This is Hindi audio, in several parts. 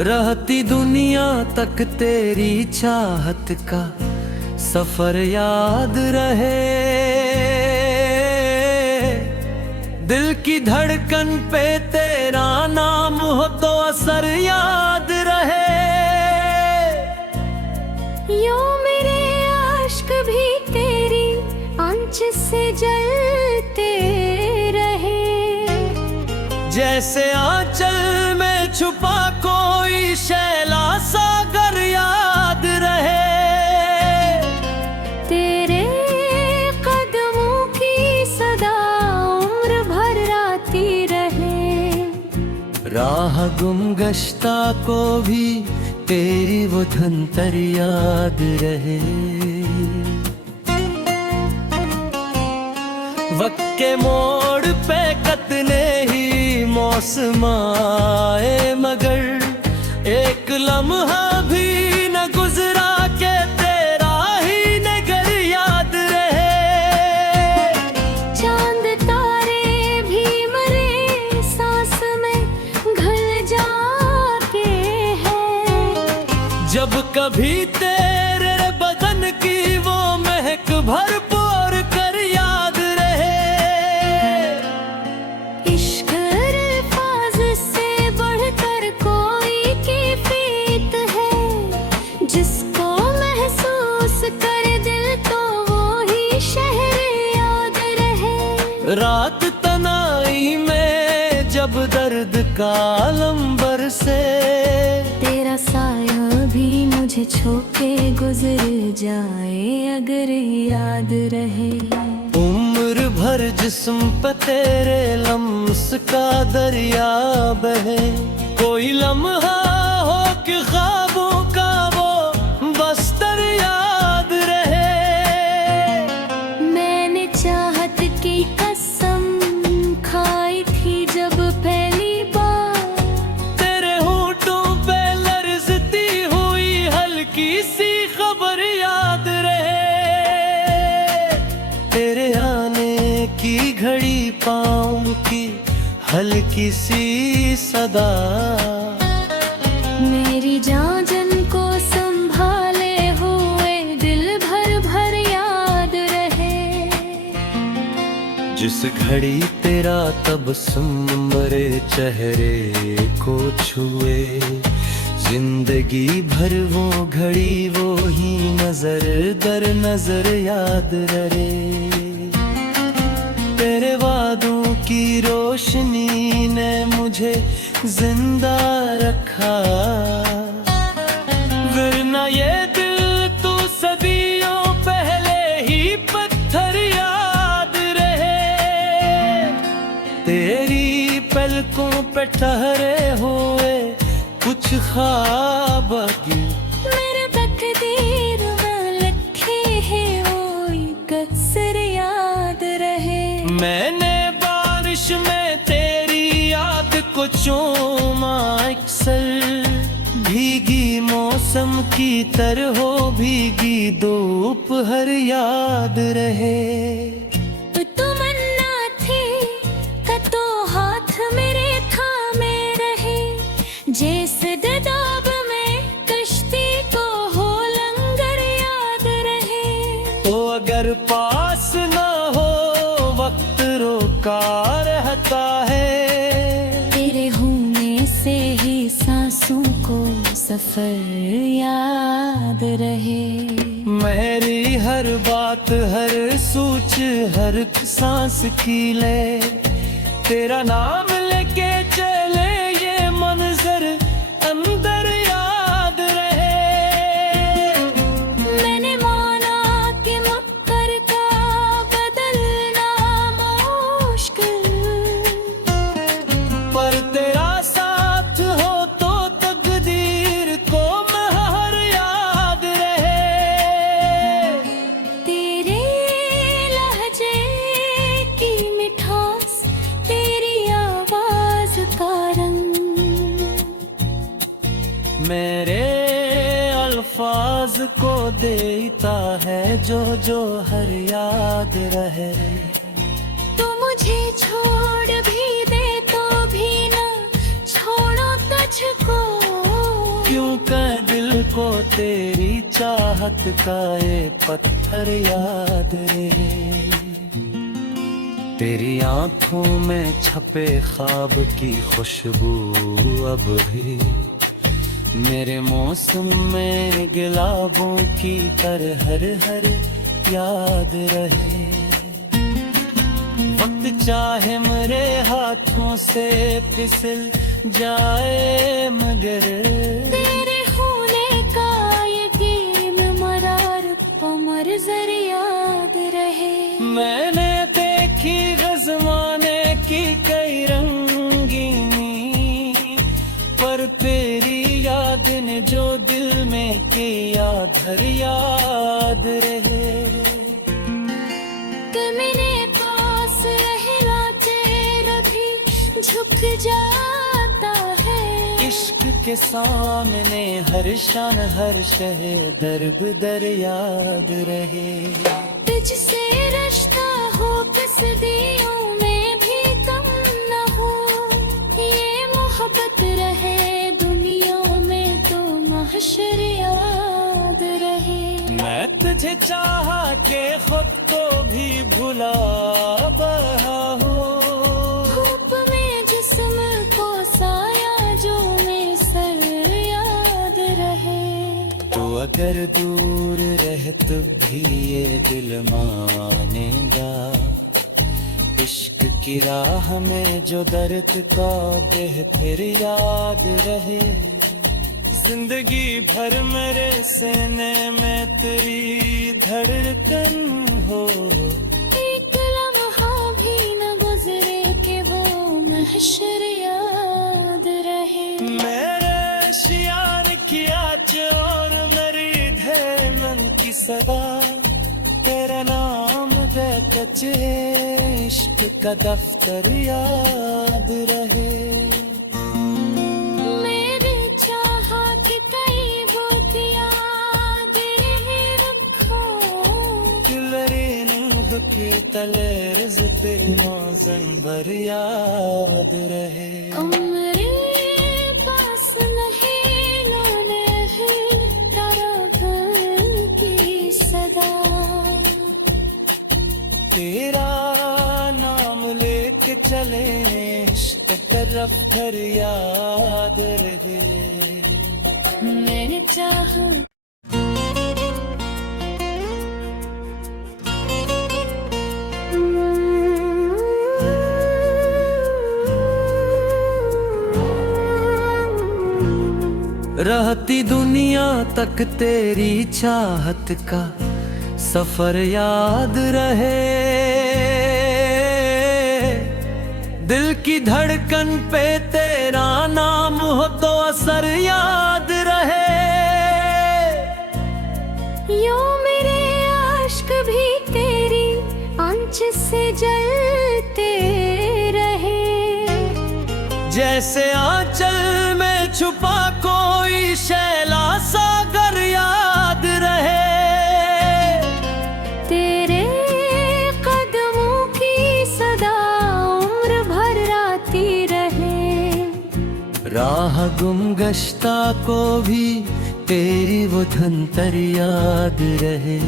रहती दुनिया तक तेरी चाहत का सफर याद रहे। दिल की धड़कन पे तेरा नाम हो तो असर याद रहे। यूं मेरे आश्क भी तेरी आंच से जलते रहे। जैसे आंचल में छुपा कोई शैला सागर याद रहे। तेरे कदमों की सदा उम्र भर आती रहे। राह गुम गश्ता को भी तेरी वो धुंतर याद रहे। वक्त के मोड़ पे कतने ही मौसम आए, मगर एक लम्हा भी न गुजरा के तेरा ही नगर याद रहे। चांद तारे भी मरे सांस में घुल जाके हैं। जब कभी तेरे बदन की वो महक भरपूर कर याद रहे। इश्क अल्फाज से बढ़कर कोई कैफियत है। जिसको महसूस कर दिल तो वो ही शहर याद रहे। रात तनाई में जब दर्द का लंबर से तेरा साया भी मुझे छोके गुजर जाए अगर याद रहे। उम्र भर जिस्म पे तेरे लम्स का दरिया बहे। कोई लम्हा हो कि ख्वाबों का वो बस्तर याद रहे। मैंने चाहत की कसम खाई थी जब पहली बार। तेरे होठों पे लर्जती हुई हल्की सी खबर याद रहे। तेरे आने की घड़ी पाँव की हल्की सी सदा मेरी जान जन को संभाले हुए दिल भर भर याद रहे। जिस घड़ी तेरा तबस्सुम मेरे चेहरे को छुए, जिंदगी भर वो घड़ी वो ही नजर दर नजर याद रहे। तेरे वादों की रोशनी ने मुझे जिंदा रखा, वरना ये दिल तू सदियों पहले ही पत्थर याद रहे। तेरी पलकों पे ठहरे हुए कुछ ख्वाब मेरे तकदीर में लिखे हैं वो एक अक्सर याद रहे। मैंने बारिश में तेरी याद को चूमा अक्सर, भीगी मौसम की तरह हो भीगी धूप हर याद रहे। तमन्ना थी कतो हाथ मेरे थामे रहे। जैसे ददाब में कश्ती को हो लंगर याद रहे। तो अगर पास ना हो वक्त रोका रहता है। तेरे होने से ही सांसों को सफर याद रहे। मेरी हर बात हर सोच हर सांस की ले तेरा नाम लेके चले, ये मंजर अंदर याद रहे। मैंने माना कि मक्कर का बदलना मुश्किल, पर तेरा साथ हो तो तकदीर को महर याद रहे। तेरे लहजे की मिठास तेरी आवाज का रंग मेरे अल्फाज को देता है जो जो हर याद रहे। तो मुझे छोड़ भी दे तो भी ना छोड़ो तुझको। क्यों कर दिल को तेरी चाहत का एक पत्थर याद रहे। तेरी आंखों में छपे ख्वाब की खुशबू अब भी मेरे मौसम में गुलाबों की तरह हर हर याद रहे। वक्त चाहे मेरे हाथों से फिसल जाए मगर तेरे होने का ये गेम मरार कमर जर याद रहे। मैंने देखी ज़माने की कई रंगीनी, पर तेरी याद ने जो दिल में किया घर याद रहे। कि मेरे पास रहना तेरा भी झुक जाता है। इश्क के सामने हर शान हर शह दर्ब दर याद रहे। तुझसे रिश्ता हो कसदियों में भी कम न हो, ये मोहब्बत रहे दुनिया में तो महशर याद रहे। मैं तुझे चाहा के खुद को भी भुला बहा हूँ। धूप में जिस्म को साया जो में सर याद रहे। तो अगर दूर रह तब भी ये दिल मानेगा, इश्क की राह में जो दर्द का देह फिर याद रहे। जिंदगी भर मेरे सीने में तेरी धड़कन हो, एक लम्हा भी न गुजरे कि वो महशर याद रहे। मेरे शियार की आँच और मेरी धड़कन की सदा, तेरा नाम बेकचे इश्क का दफ्तर याद रहे। मेरे चाहा कि कई बुतियां गिरवी रखो, दिलरे नूह की तले रिज़्क़ मौज़न भर याद रहे। उम्र पास नहीं लाने हैं तारा घर की सदा। तेरा नाम लेके चले इश्क तरफ भर याद रहे। मेरे चाह रहती दुनिया तक तेरी चाहत का सफर याद रहे। दिल की धड़कन पे तेरा नाम हो तो असर याद रहे। यूं मेरे आश्क भी तेरी आंच से जलते रहे। जैसे आंचल में छुपा कोई शैला सागर याद रहे। तेरे कदमों की सदा उम्र भर आती रहे। राह गुमगश्ता को भी तेरी वो धंतर याद रहे।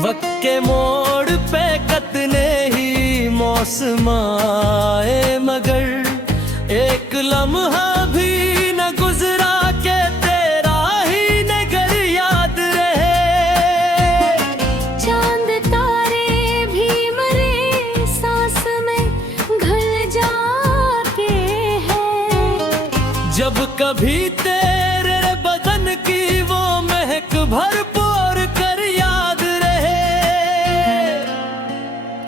वक्त के मोड़ पे कतने ही मौसम आए मगर एक लम्हा भी न गुजरा के तेरा ही नगर याद रहे। चांद तारे भी मरे सांस में घुल जाते हैं। जब कभी तेरे बदन की वो महक भरपूर कर याद रहे।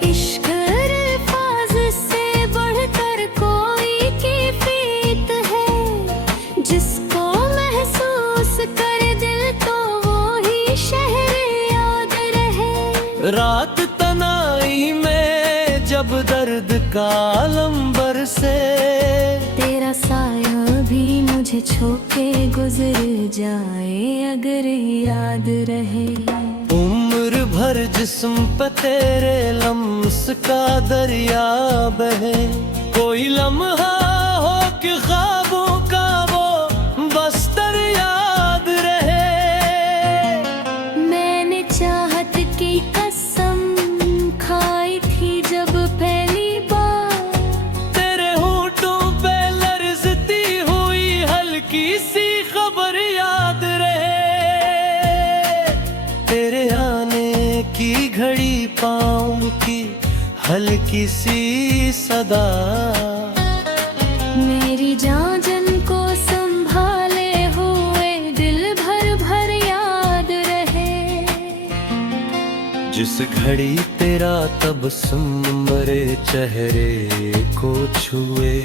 इश्क अल्फाज से बढ़कर कोई कैफियत है। जिसको महसूस कर दिल तो वो ही शहर याद रहे। रात तनाई में जब दर्द का लंबर से तेरा साया भी मुझे छोके गुजर जाए अगर याद रहे। उम्र भर जिस्म पे तेरे लम्स का दरिया बहे। कोई लम्हा हो कि ख्वाबों का वो बस्तर याद रहे। मैंने चाहत की कसम खाई थी जब पहली बार, तेरे होठों पे लर्जती हुई हल्की सी खबर याद रहे। तेरे आने की घड़ी पाँव की हल्की सी सदा, मेरी जान को संभाले हुए दिल भर भर याद रहे। जिस घड़ी तेरा तबस्सुम मेरे चेहरे को छुए,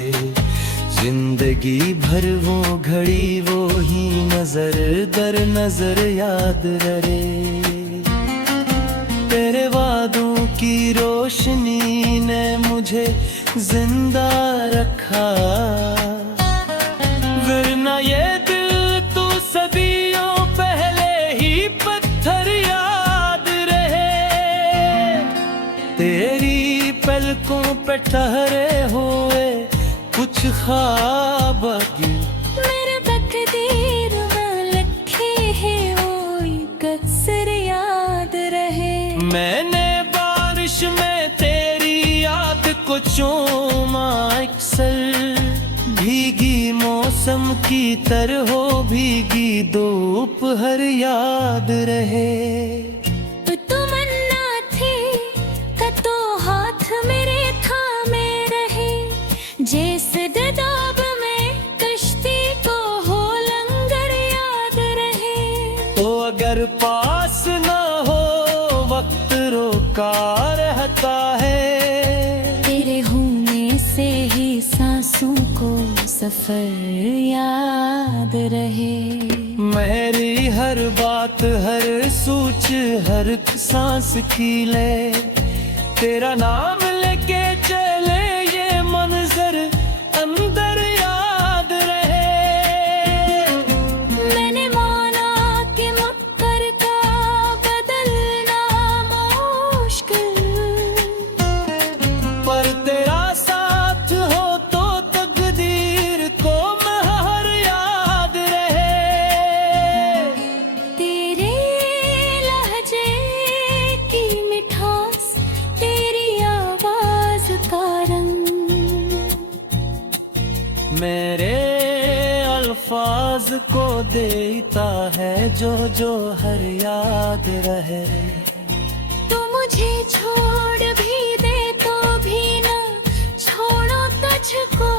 जिंदगी भर वो घड़ी वो ही नजर दर नजर याद रहे। तेरे वादों की रोशनी ने मुझे जिंदा रखा, वरना ये दिल तो सदियों पहले ही पत्थर याद रहे। तेरी पलकों पे ठहरे हुए कुछ ख्वाब मेरे तकदीर में लिखे हैं वो कसर याद रहे। मैंने बारिश में तेरी याद को चूमा, अक्सर भीगी मौसम की तरह हो भीगी दोपहर याद रहे। तमन्ना थी तो हाथ मेरे थामे रहे, जैसे ददाब में कश्ती को हो लंगर याद रहे। तो अगर पास ना हो वक्त रोका रहता है, तेरे होने से ही सांसों को सफर याद रहे। मेरी हर बात हर सोच हर सांस की ले, तेरा नाम लेके चले ये मंजर अंदर याद रहे। मैंने माना कि मक्कर का बदलना मुश्किल, पर तेरा साथ हो तो तकदीर को महर याद रहे। तेरे लहजे की मिठास, तेरी आवाज का रंग, मेरे अल्फाज को देता है जो जो हर याद रहे। तो मुझे छोड़ भी दे तो भी न छोड़ो तुझको,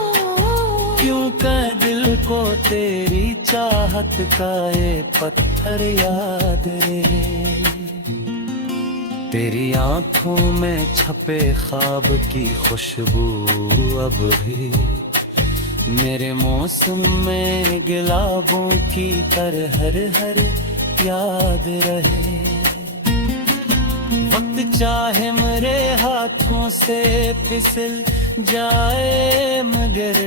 क्यों का दिल को तेरी चाहत का ये पत्थर याद रहे। तेरी आंखों में छपे ख्वाब की खुशबू अब भी मेरे मौसम में गुलाबों की तरह हर हर याद रहे। वक्त चाहे मेरे हाथों से फिसल जाए मगर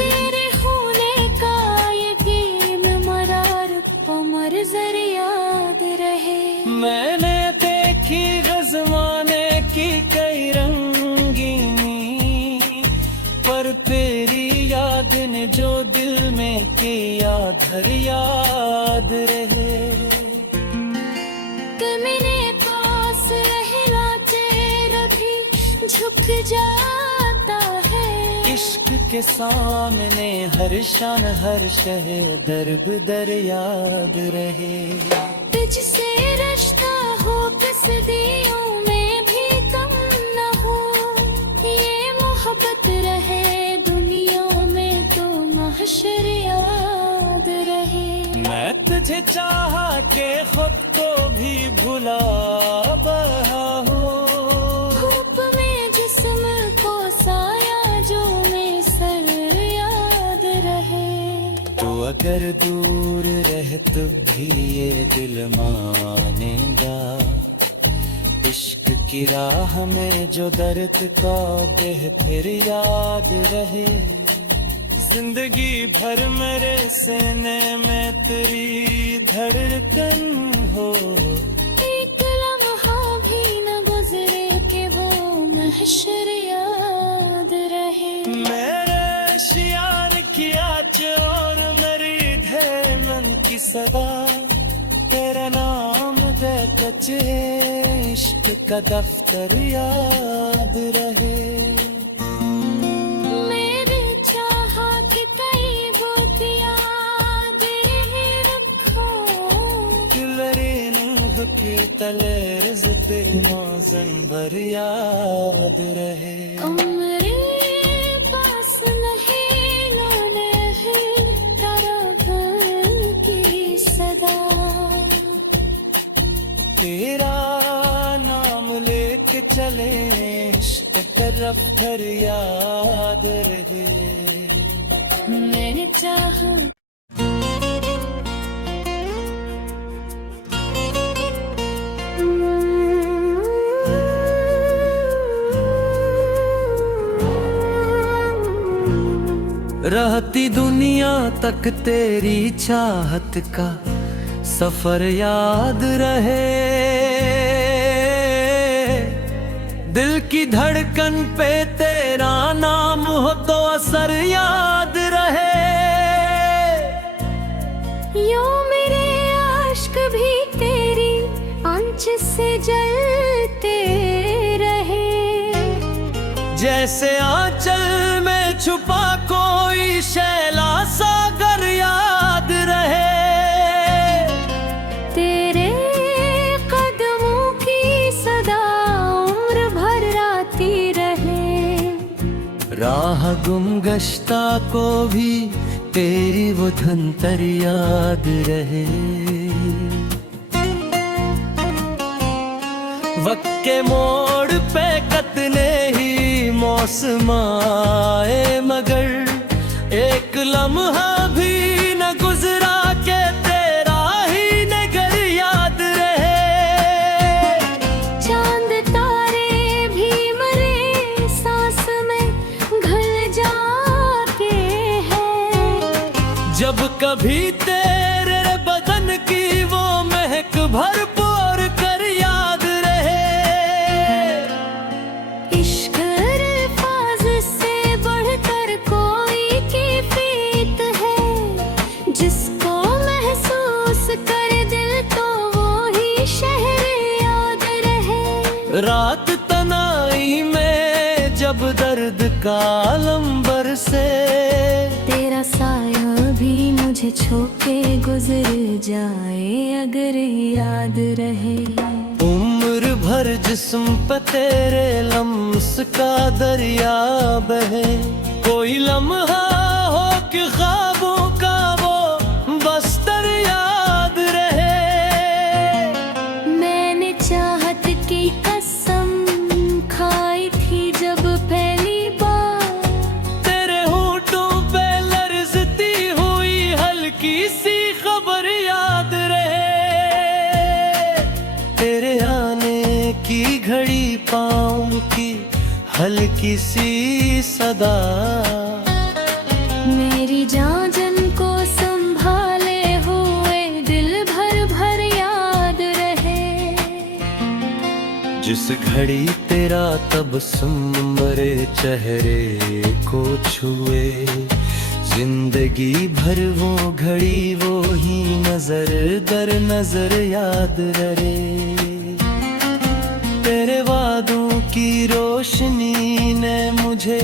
तेरे होने का ये गेम मरारत उमर जर याद रहे। मैंने देखी ज़माने की कई रंगीनी, पर तेरी याद ने जो दिल में किया घर याद रहे। कि मेरे पास रहना चेहरा भी झुक जाता है। इश्क के सामने हर शान हर शह दर्ब दर याद रहे। तुझसे रिश्ता हो कसदियों में भी कम न हो, ये मोहब्बत रहे दुनिया में तो महशर याद रहे। मैं तुझे चाहा के खुद को भी भुला बहा हूँ, धूप में जिस्म को साया जो में सर याद रहे। तो अगर दूर रह तब भी ये दिल मानेगा, इश्क की राह में जो दर्द का बह फिर याद रहे। जिंदगी भर मेरे सीने में तेरी धड़कन हो, एक लम्हा भी न गुजरे कि वो महशर याद रहे। मेरे शियार नाच और मेरी धड़कन की सदा, तेरा नाम दे कच्चे इश्क का दफ्तर याद रहे। मेरी चाहत कई गोतियां गिरही रखो, दिलरी नूह की तले रिज़्क़ मौज़न भर याद रहे। उम्र पास नहीं लाने है तारा घर की सदा, तेरा नाम लेके चले इश्क तरफ भर याद रहे। मैंने चाह रहती दुनिया तक तेरी चाहत का सफर याद रहे। दिल की धड़कन पे तेरा नाम हो तो असर याद रहे। यूं मेरे आश्क भी तेरी आंच से जलते रहे, जैसे आंचल में छुपा कोई शैला सागर याद रहे। तेरे कदमों की सदा उम्र भर आती रहे। राह गुम गश्ता को भी तेरी वो धंतर याद रहे। वक्त के मोड़ पे कतने ही मौसम आए, मगर एक लम्हा भी न गुजरा के तेरा ही नगर याद रहे। चांद तारे भी मरे सांस में घुल जाते हैं, जब कभी तेरे बदन की वो महक भरपूर कर याद रहे। इश्क अल्फाज से बढ़कर कोई कैफियत है, जिसको महसूस कर दिल तो वो ही शहर याद रहे। रात तनाई में जब दर्द का लंबर से, तेरा साया भी मुझे छोके गुजर जाए अगर याद रहे। उम्र भर जिस्म पे तेरे लम्स का दरिया बहे। कोई लम्हा हो कि ख्वाबों का वो बस्तर याद रहे। मैंने चाहत की कसम खाई थी जब पहली बार, तेरे होठों पे लर्जती हुई हल्की सी खबर याद रहे। तेरे आने की घड़ी पाँव की हल्की सी सदा, मेरी जान जन को संभाले हुए दिल भर भर याद रहे। जिस घड़ी तेरा तबस्सुम मेरे चेहरे को छुए, जिंदगी भर वो घड़ी वो ही नजर दर नजर याद रहे। तेरे वादों की रोशनी ने मुझे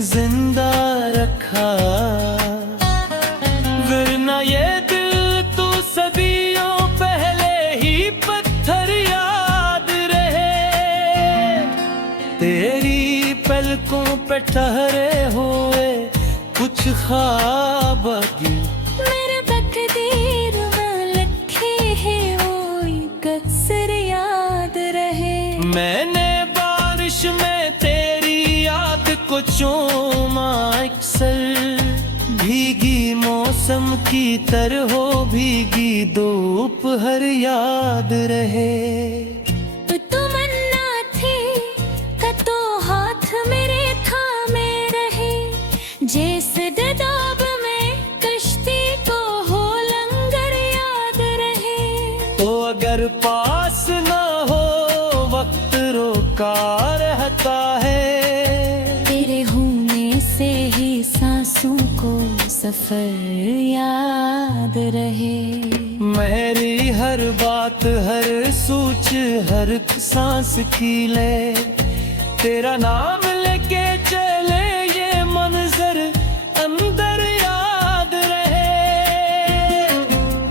जिंदा रखा, वरना ये दिल तो सदियों पहले ही पत्थर याद रहे। तेरी पलकों पे ठहरे हुए कुछ ख्वाब मेरे तकदीर में लिखे हैं वो कसर याद रहे। मैंने बारिश में तेरी याद को चूमा, अक्सर भीगी मौसम की तरह हो भीगी धूप हर याद रहे। तमन्ना थी कतो हाथ मेरे थामे रहे, जैसे ददाब में कश्ती को हो लंगर याद रहे। तो अगर पास ना हो वक्त रोका रहता है, तेरे होने से ही सांसों को सफर याद रहे। मेरी हर बात, हर सूच, हर सांस की ले तेरा नाम लेके चले, ये मंजर अंदर याद रहे।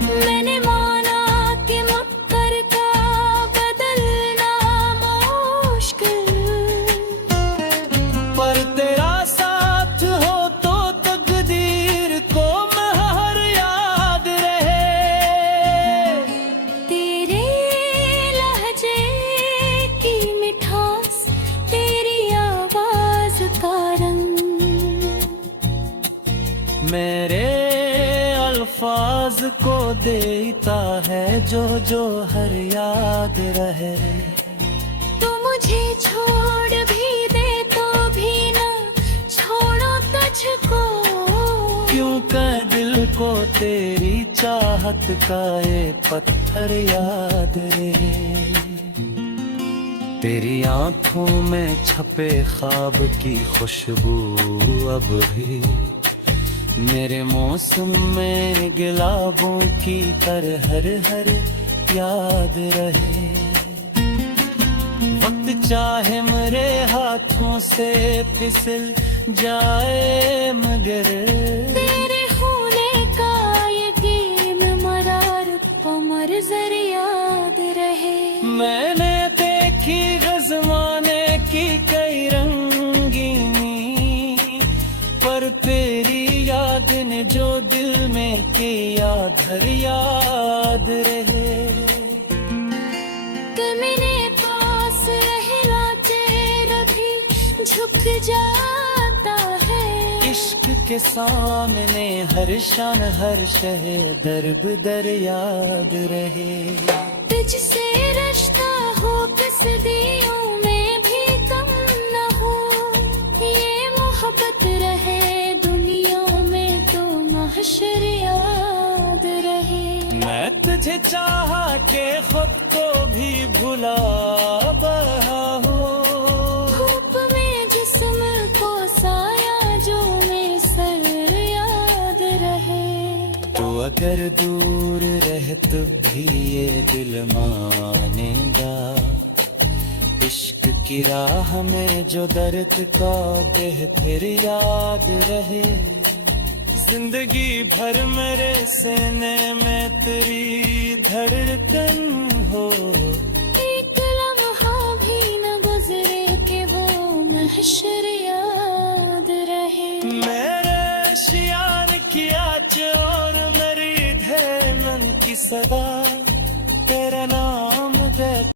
मैंने माना कि मक्कर का बदलना मुश्किल, पर तेरा साथ हो तो तकदीर को महर याद रहे। तेरे लहजे की मिठास, तेरी आवाज का रंग, मेरे अल्फाज को देता है जो जो हर याद रहे। तो मुझे छोड़ भी दे तो भी न छोड़ो तुझको, क्यों कर दिल को तेरी चाहत का एक पत्थर याद रहे। तेरी आंखों में छपे ख्वाब की खुशबू अब भी मेरे मौसम में गुलाबों की तरह हर हर याद रहे। वक्त चाहे मेरे हाथों से फिसल जाए मगर तेरे होने का ये गेम मरारत को मरज़र याद रहे। मैंने देखी ज़माने की कई रंगीनी, पर तेरी याद ने जो दिल में किया घर याद रहे। कि मेरे पास रहना चेहरा भी झुक जाता है। इश्क के सामने हर शान हर शह दर्ब दर याद रहे। तुझसे रिश्ता हो कसदियों में भी कम न हो, ये मोहब्बत रहे दुनिया में तो महशर याद रहे। मैं तुझे चाह के खुद को भी भुला रहा हूँ, धूप में जिस्म को साया जो में सर याद रहे। तो अगर दूर रहे तब भी ये दिल मानेगा, इश्क की राह में जो दर्द का देह फिर याद रहे। जिंदगी भर मेरे सीने में तेरी धड़कन हो, एक लम्हा भी न गुजरे कि वो महशर याद रहे। मेरे शियार की आँच और मेरी धड़कन की सदा तेरा नाम